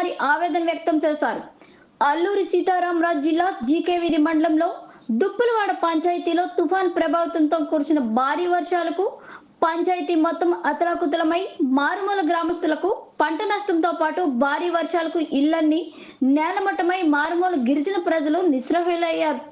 కుమారి ఆవేదన వ్యక్తం చేశారు. అల్లూరి సీతారామరాజు జిల్లా జీకేవిధి మండలంలో దుప్పులవాడ పంచాయతీలో తుఫాన్ ప్రభావితంతో కురిసిన భారీ వర్షాలకు పంచాయతీ మొత్తం అతలాకుతలమై మారుమూల గ్రామస్తులకు పంట నష్టంతో పాటు భారీ వర్షాలకు ఇళ్లన్నీ నేలమట్టమై మారుమూల గిరిజన ప్రజలు నిస్సహాయులయ్యారు.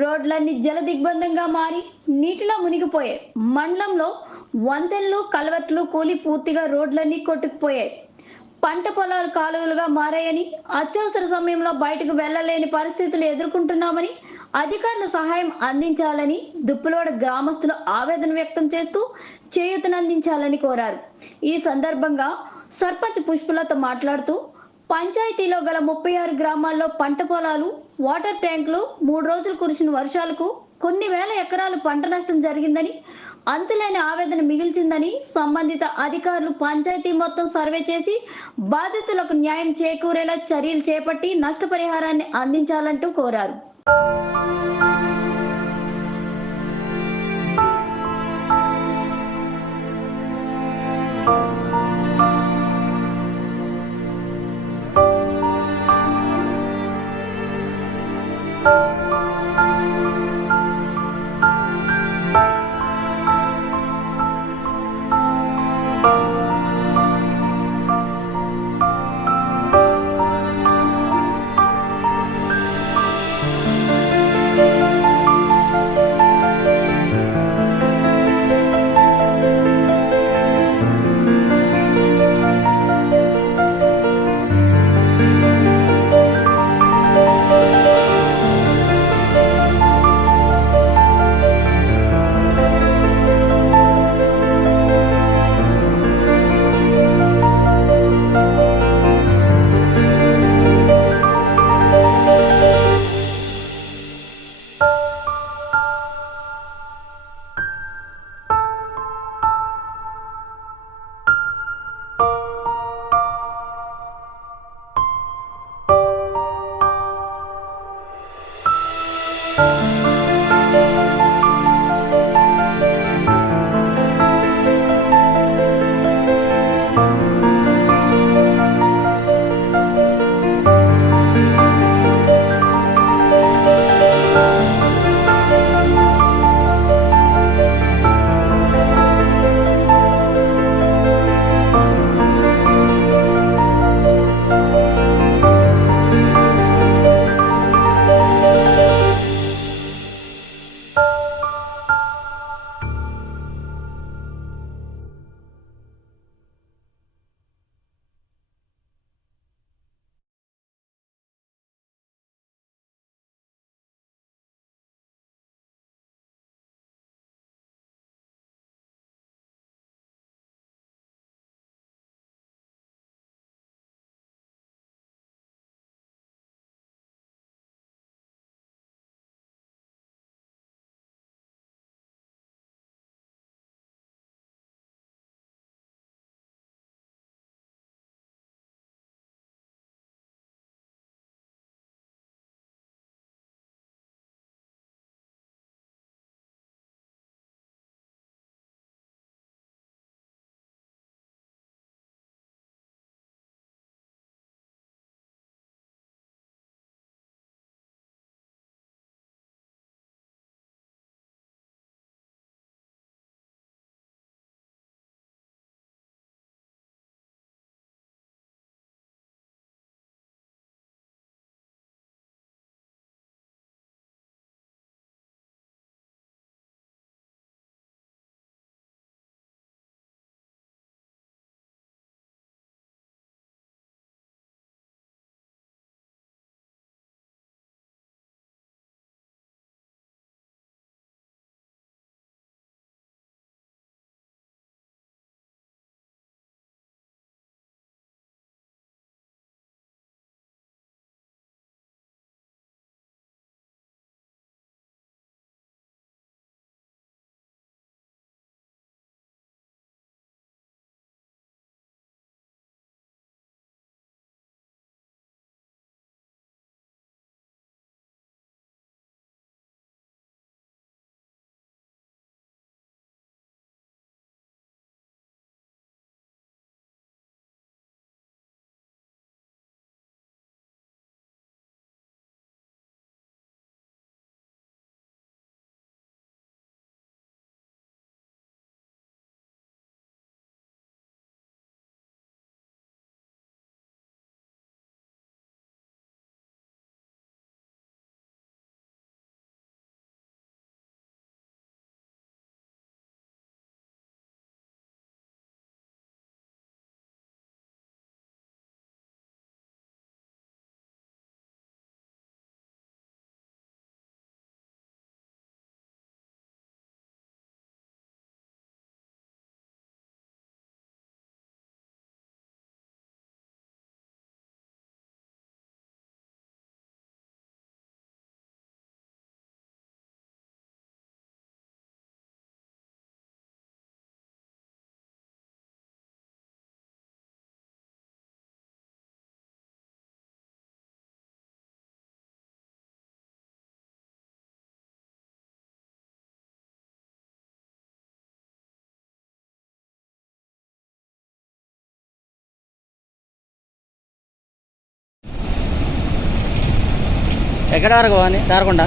రోడ్లన్నీ జల దిగ్బంధంగా మారి నీటిలో మునిగిపోయాయి. మండలంలో వంతెనలు కల్వర్ట్లు కూలి పూర్తిగా రోడ్లన్నీ కొట్టుకుపోయాయి. పంట పొలాలు కాలువలుగా మారాయని, అత్యవసర సమయంలో బయటకు వెళ్లలేని పరిస్థితులు ఎదుర్కొంటున్నామని, అధికారుల సహాయం అందించాలని దుప్పులవాడ గ్రామస్తులు ఆవేదన వ్యక్తం చేస్తూ చేయూతనందించాలని కోరారు. ఈ సందర్భంగా సర్పంచ్ పుష్పలత మాట్లాడుతూ పంచాయతీలో గల 36 గ్రామాల్లో పంట పొలాలు, వాటర్ ట్యాంకులు 3 రోజులు కురిసిన వర్షాలకు కొన్ని వేల ఎకరాలు పంట నష్టం జరిగిందని, అంతులేని ఆవేదన మిగిల్చిందని, సంబంధిత అధికారులు పంచాయతీ మొత్తం సర్వే చేసి బాధితులకు న్యాయం చేకూరేలా చర్యలు చేపట్టి నష్టపరిహారాన్ని అందించాలంటూ కోరారు. ఎక్కడ వరకు అని దారకుండా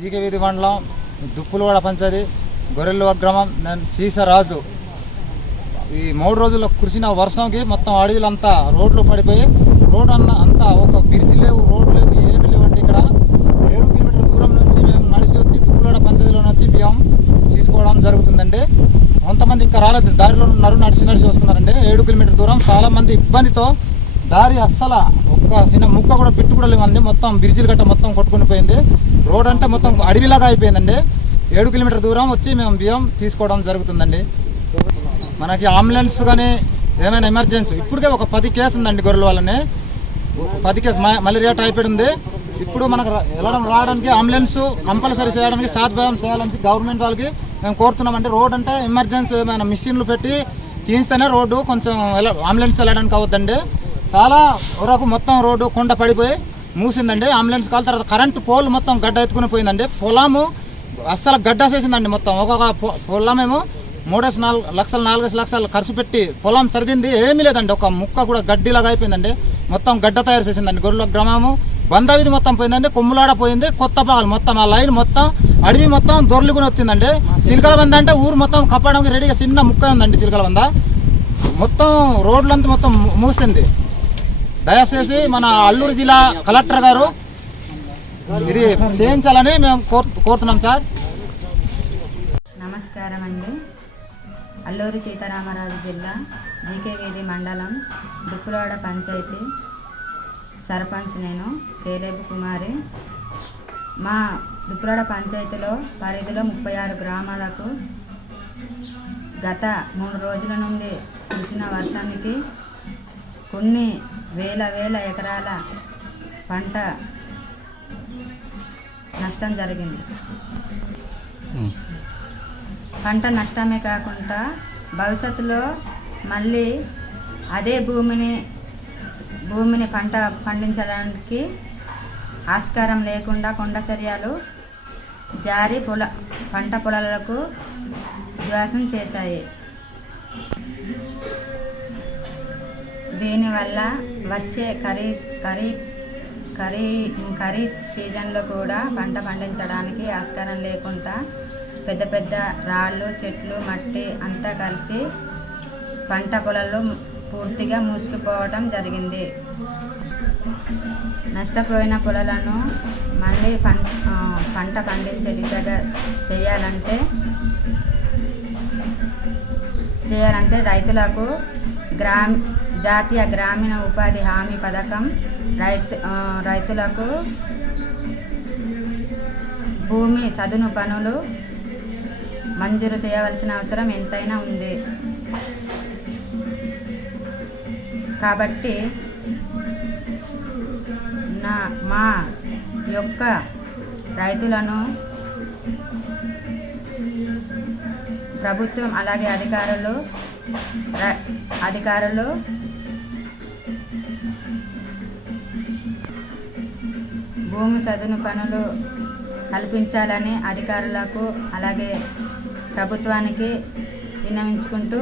జీకే వీధి మండలం దుప్పులవాడ పంచాయతీ గొర్రెల గ్రామం. నేను సీసరాజు. ఈ 3 రోజుల్లో కురిసిన వర్షంకి మొత్తం అడవిలంతా రోడ్లు పడిపోయి రోడ్ అంతా ఒక బ్రిడ్జ్ లేవు, రోడ్లు లేవు, ఏమి లేవండి. ఇక్కడ 7 కిలోమీటర్ల దూరం నుంచి మేము నడిచి వచ్చి దుప్పులవాడ పంచాయతీలో వచ్చి బియ్యం తీసుకోవడం జరుగుతుందండి. కొంతమంది ఇంకా రాలేదు, దారిలో ఉన్నారు, నడిచి వస్తున్నారండి. 7 కిలోమీటర్ల దూరం చాలామంది ఇబ్బందితో దారి అస్సలు ఒక్క చిన్న ముక్క కూడా పెట్టి కూడా లేవండి. మొత్తం బ్రిడ్జిలు గట్ట మొత్తం కొట్టుకుని పోయింది. రోడ్ అంటే మొత్తం అడవిలాగా అయిపోయిందండి. 7 కిలోమీటర్ల దూరం వచ్చి మేము బియ్యం తీసుకోవడం జరుగుతుందండి. మనకి అంబులెన్స్ కానీ ఏమైనా ఎమర్జెన్సీ ఇప్పటికే ఒక 10 కేసు ఉందండి. గొర్రెల వాళ్ళని ఒక 10 కేసు మలేరియా టైఫాయిడ్ ఉంది. ఇప్పుడు మనకు రావడానికి అంబులెన్స్ కంపల్సరీ చేయడానికి సాధ్యం చేయాలని గవర్నమెంట్ వాళ్ళకి మేము కోరుతున్నామండి. రోడ్ అంటే ఎమర్జెన్సీ ఏమైనా మిషన్లు పెట్టి తీస్తేనే రోడ్డు కొంచెం అంబులెన్స్ వెళ్ళడానికి అవద్దండి. చాలా వరకు మొత్తం రోడ్డు కొండ పడిపోయి మూసిందండి. అంబులెన్స్ కాల్ తర్వాత కరెంటు పోల్ మొత్తం గడ్డ ఎత్తుకుని పోయిందండి. పొలము అస్సలు గడ్డసేసిందండి. మొత్తం ఒక్కొక్క పొలమేమో 3 లక్షలు 4 లక్షలు ఖర్చు పెట్టి పొలం సరిదింది, ఏమీ లేదండి. ఒక ముక్క కూడా గడ్డిలాగా అయిపోయిందండి. మొత్తం గడ్డ తయారు చేసిందండి. గొర్రెల గ్రామము బంధవిధి మొత్తం పోయిందండి. కొమ్ములాడ పోయింది. కొత్త పాలు మొత్తం ఆ లైన్ మొత్తం అడవి మొత్తం దొర్లుకుని వచ్చిందండి. చిలకల బంద అంటే ఊరు మొత్తం కప్పడానికి రెడీగా చిన్న ముక్క ఉందండి. చిలకల బంద మొత్తం రోడ్లంతా మొత్తం మూసింది. దయచేసి మన అల్లూరు జిల్లా కలెక్టర్ గారు ఇది చేయించాలని మేము కోరుతున్నాం సార్. నమస్కారం అండి. అల్లూరు సీతారామరాజు జిల్లా జీకే వీధి మండలం దుప్పులవాడ పంచాయతీ సర్పంచ్ నేను కేలేబు కుమారి. మా దుప్పులవాడ పంచాయతీలో పరిధిలో 36 గ్రామాలకు గత 3 రోజుల నుండి కురిసిన వర్షానికి కొన్ని వేల ఎకరాల పంట నష్టం జరిగింది. పంట నష్టమే కాకుండా భవిష్యత్తులో మళ్ళీ అదే భూమిని పంట పండించడానికి ఆస్కారం లేకుండా కొండ చర్యలు జారి పంట పొలాలకు ధ్వంసం చేశాయి. దీనివల్ల వచ్చే ఖరీఫ్ సీజన్లో కూడా పంట పండించడానికి ఆస్కారం లేకుండా పెద్ద పెద్ద రాళ్ళు, చెట్లు, మట్టి అంతా కలిసి పంట పొలాల్లో పూర్తిగా మూసుకుపోవడం జరిగింది. నష్టపోయిన పొలాలను మళ్ళీ పంట పండించే దిశగా చేయాలంటే రైతులకు జాతీయ గ్రామీణ ఉపాధి హామీ పథకం రైతులకు భూమి సదును పనులు మంజూరు చేయవలసిన అవసరం ఎంతైనా ఉంది. కాబట్టి మా యొక్క రైతులను ప్రభుత్వం అలాగే అధికారులు భూమి సదును పనులు కల్పించాలని అధికారులకు అలాగే ప్రభుత్వానికి విన్నవించుకుంటూ